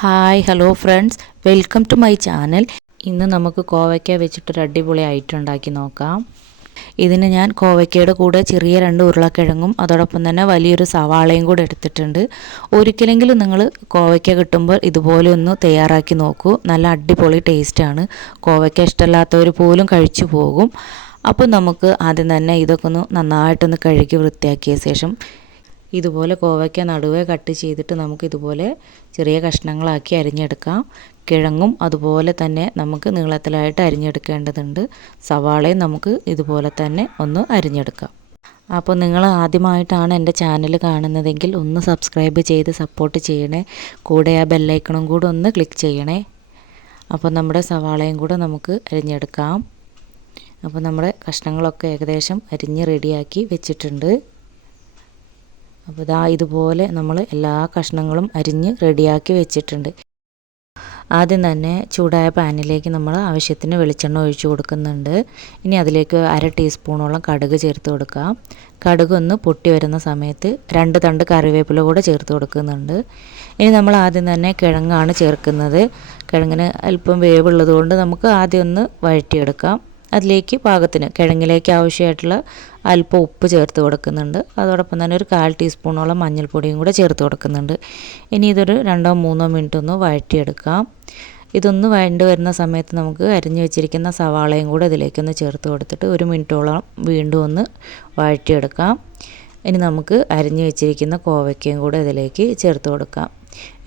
Hi hello friends, welcome to my channel. ഇന്ന് നമുക്ക് കോവയ്ക്ക വെച്ചിട്ടൊരു അടിപൊളി ഐറ്റം ഉണ്ടാക്കി നോക്കാം. ഇതിന് ഞാൻ കോവയ്ക്കയുടെ കൂടെ ചെറിയ 2 ഉരുളക്കിഴങ്ങും അതോടൊപ്പം തന്നെ വലിയൊരു സവാളയും കൂടെ എടുത്തിട്ടുണ്ട്. ഒരിക്കലെങ്കിലും നിങ്ങൾ കോവയ്ക്ക കിട്ടുമ്പോൾ ഇതുപോലെ ഒന്ന് തയ്യാറാക്കി നോക്കൂ. നല്ല അടിപൊളി ടേസ്റ്റാണ്. കോവയ്ക്ക ഇഷ്ടമില്ലാത്തവർ പോലും കഴിച്ചു പോകും. അപ്പോൾ നമുക്ക് ആദ്യം തന്നെ ഇതൊക്കെ നന്നായിട്ടൊന്ന് കഴുകി വൃത്തിയാക്കിയ ശേഷം ഇതുപോലെ കോവയ്ക്ക നടുവേ കട്ട് ചെയ്തിട്ട് നമുക്ക് ഇതുപോലെ ചെറിയ കഷ്ണങ്ങളാക്കി അരിഞ്ഞെടുക്കാം. കിഴങ്ങും അതുപോലെ തന്നെ നമുക്ക് നീളത്തിലായിട്ട് അരിഞ്ഞെടുക്കേണ്ടതുണ്ട്. സവാളയും നമുക്ക് ഇതുപോലെ തന്നെ ഒന്ന് അരിഞ്ഞെടുക്കാം. അപ്പോൾ നിങ്ങൾ ആദ്യമായിട്ടാണ് എൻ്റെ ചാനൽ കാണുന്നതെങ്കിൽ ഒന്ന് സബ്സ്ക്രൈബ് ചെയ്ത് സപ്പോർട്ട് ചെയ്യണേ. കൂടെ ആ ബെല്ലൈക്കണും കൂടെ ഒന്ന് ക്ലിക്ക് ചെയ്യണേ. അപ്പോൾ നമ്മുടെ സവാളയും കൂടെ നമുക്ക് അരിഞ്ഞെടുക്കാം. അപ്പോൾ നമ്മുടെ കഷ്ണങ്ങളൊക്കെ ഏകദേശം അരിഞ്ഞ് റെഡിയാക്കി വെച്ചിട്ടുണ്ട്. അപ്പോൾ ഇതുപോലെ നമ്മൾ എല്ലാ കഷ്ണങ്ങളും അരിഞ്ഞ് റെഡിയാക്കി വെച്ചിട്ടുണ്ട്. ആദ്യം തന്നെ ചൂടായ പാനിലേക്ക് നമ്മൾ ആവശ്യത്തിന് വെളിച്ചെണ്ണ ഒഴിച്ചു കൊടുക്കുന്നുണ്ട്. ഇനി അതിലേക്ക് 1/2 ടീസ്പൂണോളം കടുക് ചേർത്ത് കൊടുക്കാം. കടുക് ഒന്ന് പൊട്ടി വരുന്ന സമയത്ത് 2 തണ്ട് കറിവേപ്പില കൂടെ ചേർത്ത് കൊടുക്കുന്നുണ്ട്. ഇനി നമ്മൾ ആദ്യം തന്നെ കിഴങ്ങാണ് ചേർക്കുന്നത്. കിഴങ്ങിന് അല്പം വേവുള്ളത് കൊണ്ട് നമുക്ക് ആദ്യം ഒന്ന് വഴറ്റിയെടുക്കാം. അതിലേക്ക് പാകത്തിന് കിഴങ്ങിലേക്ക് ആവശ്യമായിട്ടുള്ള അല്പം ഉപ്പ് ചേർത്ത് കൊടുക്കുന്നുണ്ട്. അതോടൊപ്പം തന്നെ ഒരു 1/4 ടീസ്പൂണോളം മഞ്ഞൾപ്പൊടിയും കൂടെ ചേർത്ത് കൊടുക്കുന്നുണ്ട്. ഇനി ഇതൊരു 2-3 മിനിറ്റ് ഒന്ന് വഴറ്റിയെടുക്കാം. ഇതൊന്ന് വഴണ്ട് വരുന്ന സമയത്ത് നമുക്ക് അരിഞ്ഞു വെച്ചിരിക്കുന്ന സവാളയും കൂടെ ഇതിലേക്കൊന്ന് ചേർത്ത് കൊടുത്തിട്ട് 1 മിനിറ്റോളം വീണ്ടും ഒന്ന് വഴറ്റിയെടുക്കാം. ഇനി നമുക്ക് അരിഞ്ഞു വെച്ചിരിക്കുന്ന കോവയ്ക്കയും കൂടെ ഇതിലേക്ക് ചേർത്ത് കൊടുക്കാം.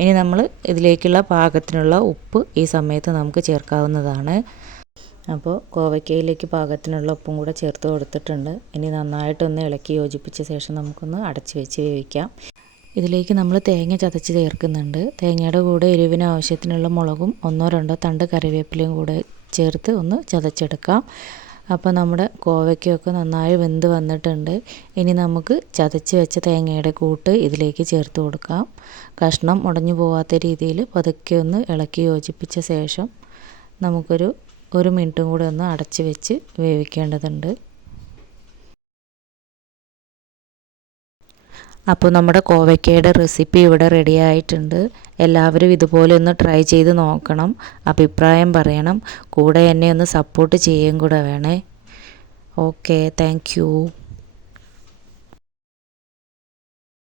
ഇനി നമ്മൾ ഇതിലേക്കുള്ള പാകത്തിനുള്ള ഉപ്പ് ഈ സമയത്ത് നമുക്ക് ചേർക്കാവുന്നതാണ്. അപ്പോൾ കോവയ്ക്കയിലേക്ക് പാകത്തിനുള്ള ഉപ്പും കൂടെ ചേർത്ത് കൊടുത്തിട്ടുണ്ട്. ഇനി നന്നായിട്ടൊന്ന് ഇളക്കി യോജിപ്പിച്ച ശേഷം നമുക്കൊന്ന് അടച്ച് വെച്ച് വേവിക്കാം. ഇതിലേക്ക് നമ്മൾ തേങ്ങ ചതച്ച് ചേർക്കുന്നുണ്ട്. തേങ്ങയുടെ കൂടെ എരിവിന് ആവശ്യത്തിനുള്ള മുളകും 1-2 തണ്ട് കറിവേപ്പിലയും കൂടെ ചേർത്ത് ഒന്ന് ചതച്ചെടുക്കാം. അപ്പോൾ നമ്മുടെ കോവയ്ക്കൊക്കെ നന്നായി വെന്ത് വന്നിട്ടുണ്ട്. ഇനി നമുക്ക് ചതച്ച് വെച്ച തേങ്ങയുടെ കൂട്ട് ഇതിലേക്ക് ചേർത്ത് കൊടുക്കാം. കഷ്ണം ഉടഞ്ഞു പോവാത്ത രീതിയിൽ പതുക്കെ ഒന്ന് ഇളക്കി യോജിപ്പിച്ച ശേഷം നമുക്കൊരു 1 മിനിറ്റും കൂടെ ഒന്ന് അടച്ച് വെച്ച് വേവിക്കേണ്ടതുണ്ട്. അപ്പോൾ നമ്മുടെ കോവയ്ക്കയുടെ റെസിപ്പി ഇവിടെ റെഡി ആയിട്ടുണ്ട്. എല്ലാവരും ഇതുപോലെ ഒന്ന് ട്രൈ ചെയ്ത് നോക്കണം. അഭിപ്രായം പറയണം. കൂടെ എന്നെ ഒന്ന് സപ്പോർട്ട് ചെയ്യുകയും കൂടെ വേണേ. Okay, thank you.